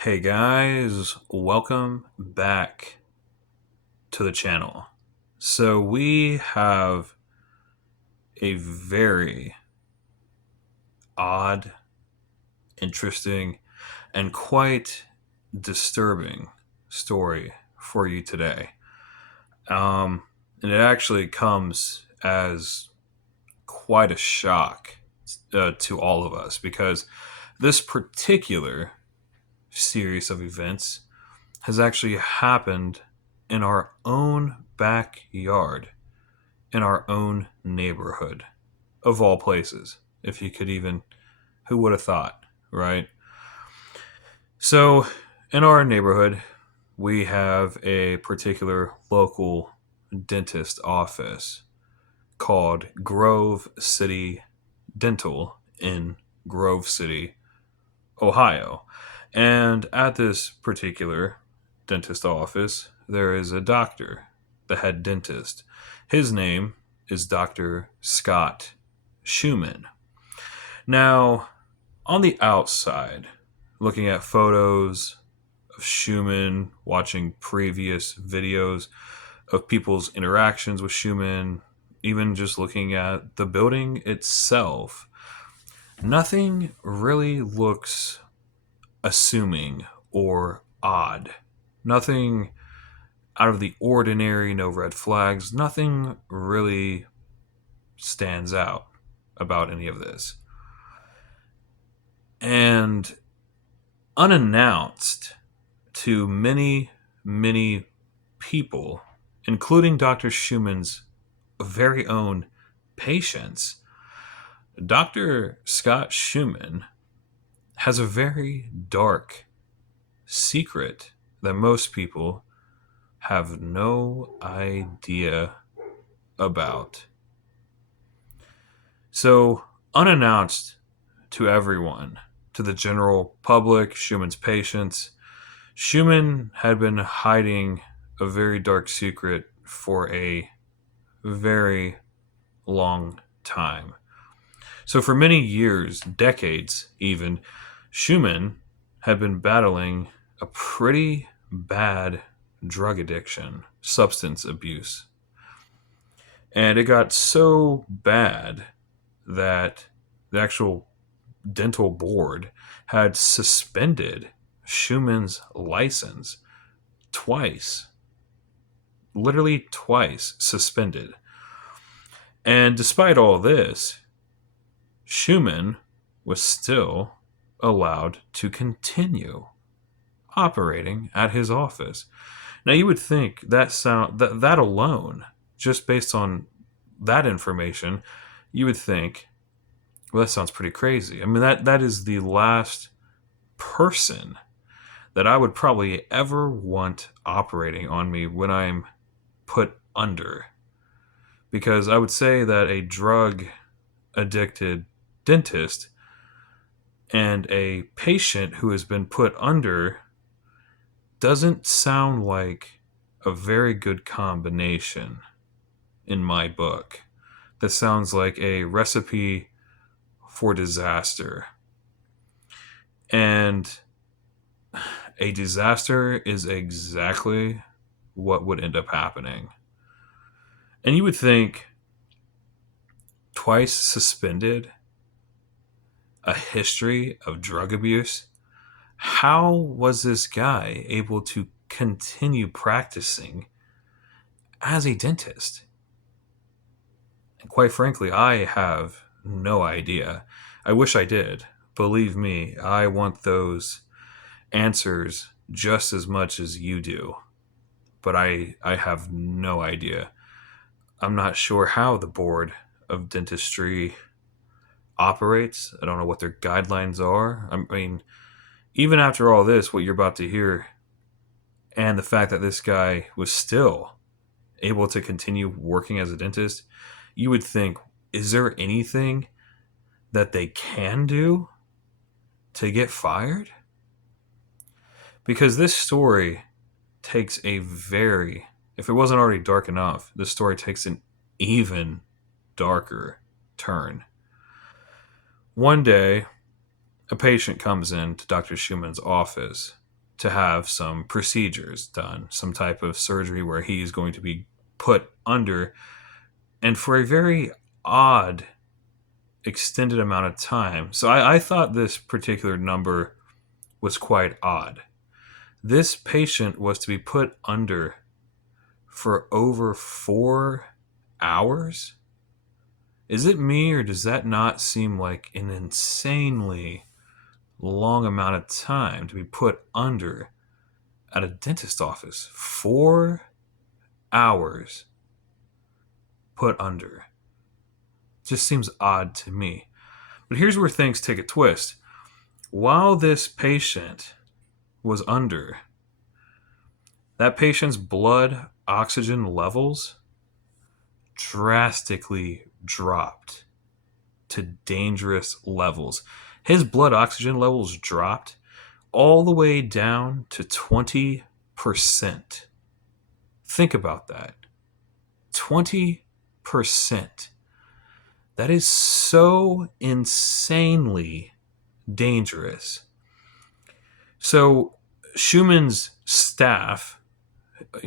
Hey guys, welcome back to the channel. So we have a very odd, interesting, and quite disturbing story for you today. And it actually comes as quite a shock to all of us because this particular series of events has actually happened in our own backyard, in our own neighborhood, of all places. If you could even, who would have thought, right? So, in our neighborhood, we have a particular local dentist office called Grove City Dental in Grove City, Ohio. And at this particular dentist office, there is a doctor, the head dentist. His name is Dr. Scott Schumann. Now, on the outside, looking at photos of Schumann, watching previous videos of people's interactions with Schumann, even just looking at the building itself, nothing really looks assuming or odd. Nothing out of the ordinary, no red flags, nothing really stands out about any of this. And unannounced to many, many people, including Dr. Schumann's very own patients, Dr. Scott Schumann has a very dark secret that most people have no idea about. So, unannounced to everyone, to the general public, Schumann's patients, Schumann had been hiding a very dark secret for a very long time. So, for many years, decades even, Schumann had been battling a pretty bad drug addiction, substance abuse. And it got so bad that the actual dental board had suspended Schumann's license twice, literally twice suspended. And despite all this, Schumann was still allowed to continue operating at his office. Now you would think that alone, just based on that information, you would think, well, that sounds pretty crazy. I mean, that is the last person that I would probably ever want operating on me when I'm put under. Because I would say that a drug addicted dentist and a patient who has been put under doesn't sound like a very good combination in my book. That sounds like a recipe for disaster. And a disaster is exactly what would end up happening. And you would think twice suspended, a history of drug abuse. How was this guy able to continue practicing as a dentist? And quite frankly, I have no idea. I wish I did. Believe me, I want those answers just as much as you do. But I have no idea. I'm not sure how the board of dentistry operates. I don't know what their guidelines are. I mean, even after all this, what you're about to hear, and the fact that this guy was still able to continue working as a dentist, you would think, is there anything that they can do to get fired? Because this story takes a very, if it wasn't already dark enough, this story takes an even darker turn. One day, a patient comes in to Dr. Schumann's office to have some procedures done, some type of surgery where he's going to be put under, and for a very odd extended amount of time. So I thought this particular number was quite odd. This patient was to be put under for over 4 hours. Is it me, or does that not seem like an insanely long amount of time to be put under at a dentist office? 4 hours put under. Just seems odd to me. But here's where things take a twist. While this patient was under, that patient's blood oxygen levels drastically dropped to dangerous levels. His blood oxygen levels dropped all the way down to 20%. Think about that. 20%. That is so insanely dangerous. So Schumann's staff,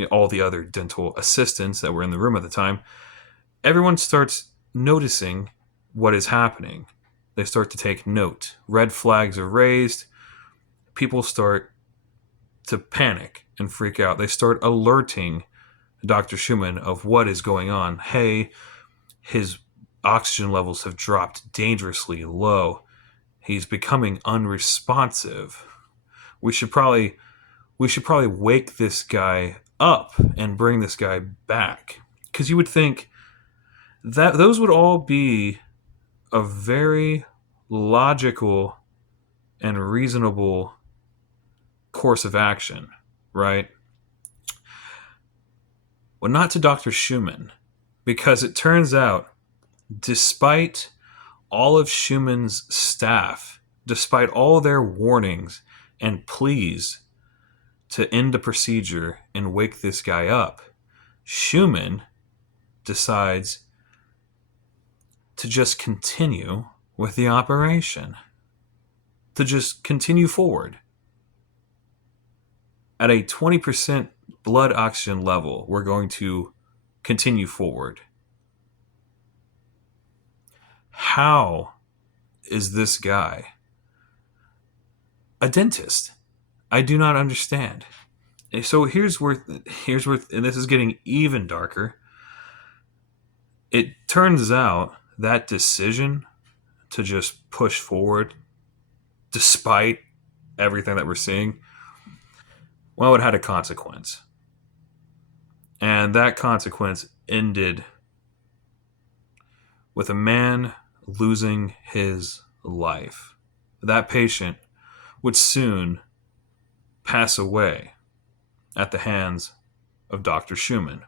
all the other dental assistants that were in the room at the time, everyone starts noticing what is happening. They start to take note. Red flags are raised. People start to panic and freak out. They start alerting Dr. Schumann of what is going on. Hey, his oxygen levels have dropped dangerously low. He's becoming unresponsive. We should probably wake this guy up and bring this guy back. Because you would think that those would all be a very logical and reasonable course of action, right? Well, not to Dr. Schumann, because it turns out, despite all of Schumann's staff, despite all their warnings and pleas to end the procedure and wake this guy up, Schumann decides to just continue with the operation, to just continue forward. At a 20% blood oxygen level, we're going to continue forward. How is this guy a dentist? I do not understand. So here's where, and this is getting even darker. It turns out that decision to just push forward, despite everything that we're seeing, well, it had a consequence. And that consequence ended with a man losing his life. That patient would soon pass away at the hands of Dr. Schumann.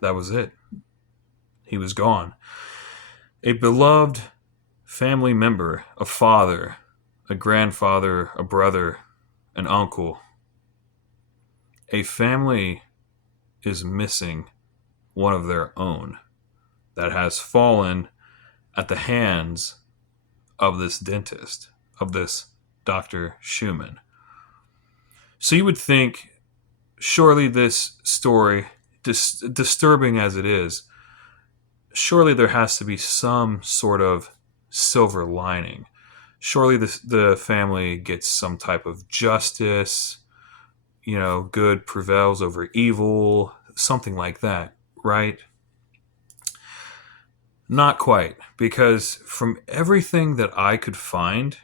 That was it. He was gone. A beloved family member, a father, a grandfather, a brother, an uncle. A family is missing one of their own that has fallen at the hands of this dentist, of this Dr. Schumann. So you would think, surely this story, disturbing as it is, surely there has to be some sort of silver lining. Surely the family gets some type of justice, good prevails over evil, something like that, right? Not quite, because from everything that I could find,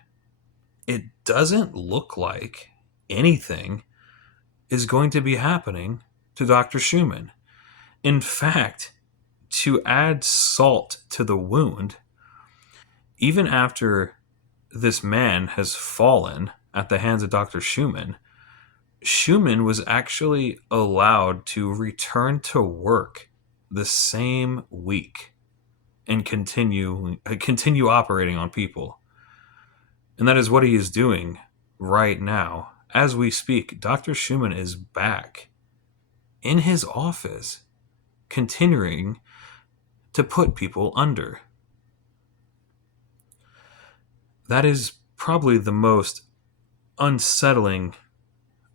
it doesn't look like anything is going to be happening to Dr. Schumann. In fact, to add salt to the wound, even after this man has fallen at the hands of Dr. Schumann, Schumann was actually allowed to return to work the same week and continue operating on people. And that is what he is doing right now. As we speak, Dr. Schumann is back in his office, continuing to put people under. That is probably the most unsettling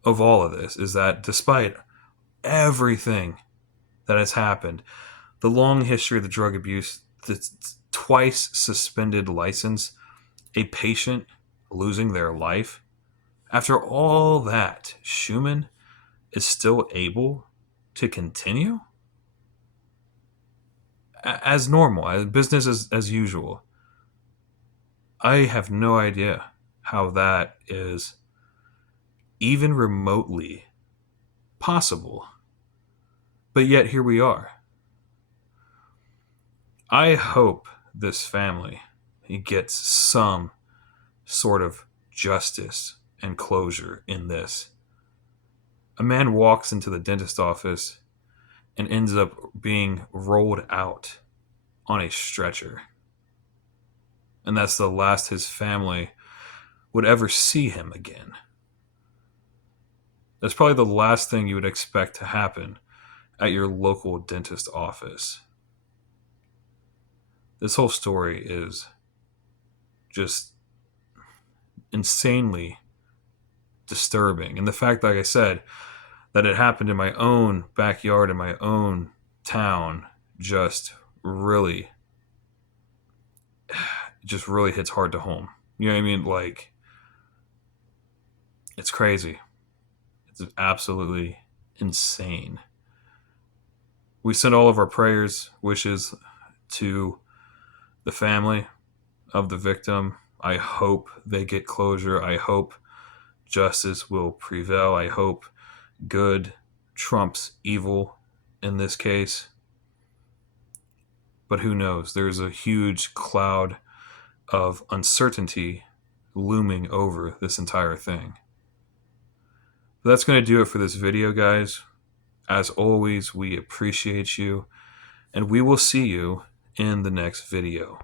of all of this is that despite everything that has happened, the long history of the drug abuse, the twice suspended license, a patient losing their life, after all that, Schumann is still able to continue as normal, as business as usual. I have no idea how that is even remotely possible. But yet here we are. I hope this family gets some sort of justice and closure in this. A man walks into the dentist office and ends up being rolled out on a stretcher. And that's the last his family would ever see him again. That's probably the last thing you would expect to happen at your local dentist office. This whole story is just insanely disturbing. And the fact, like I said, that it happened in my own backyard, in my own town, just really hits hard to home. You know what I mean? Like, it's crazy. It's absolutely insane. We send all of our prayers, wishes to the family of the victim. I hope they get closure. I hope justice will prevail. I hope good trumps evil in this case. But who knows? There's a huge cloud of uncertainty looming over this entire thing. But that's going to do it for this video, guys. As always, we appreciate you, and we will see you in the next video.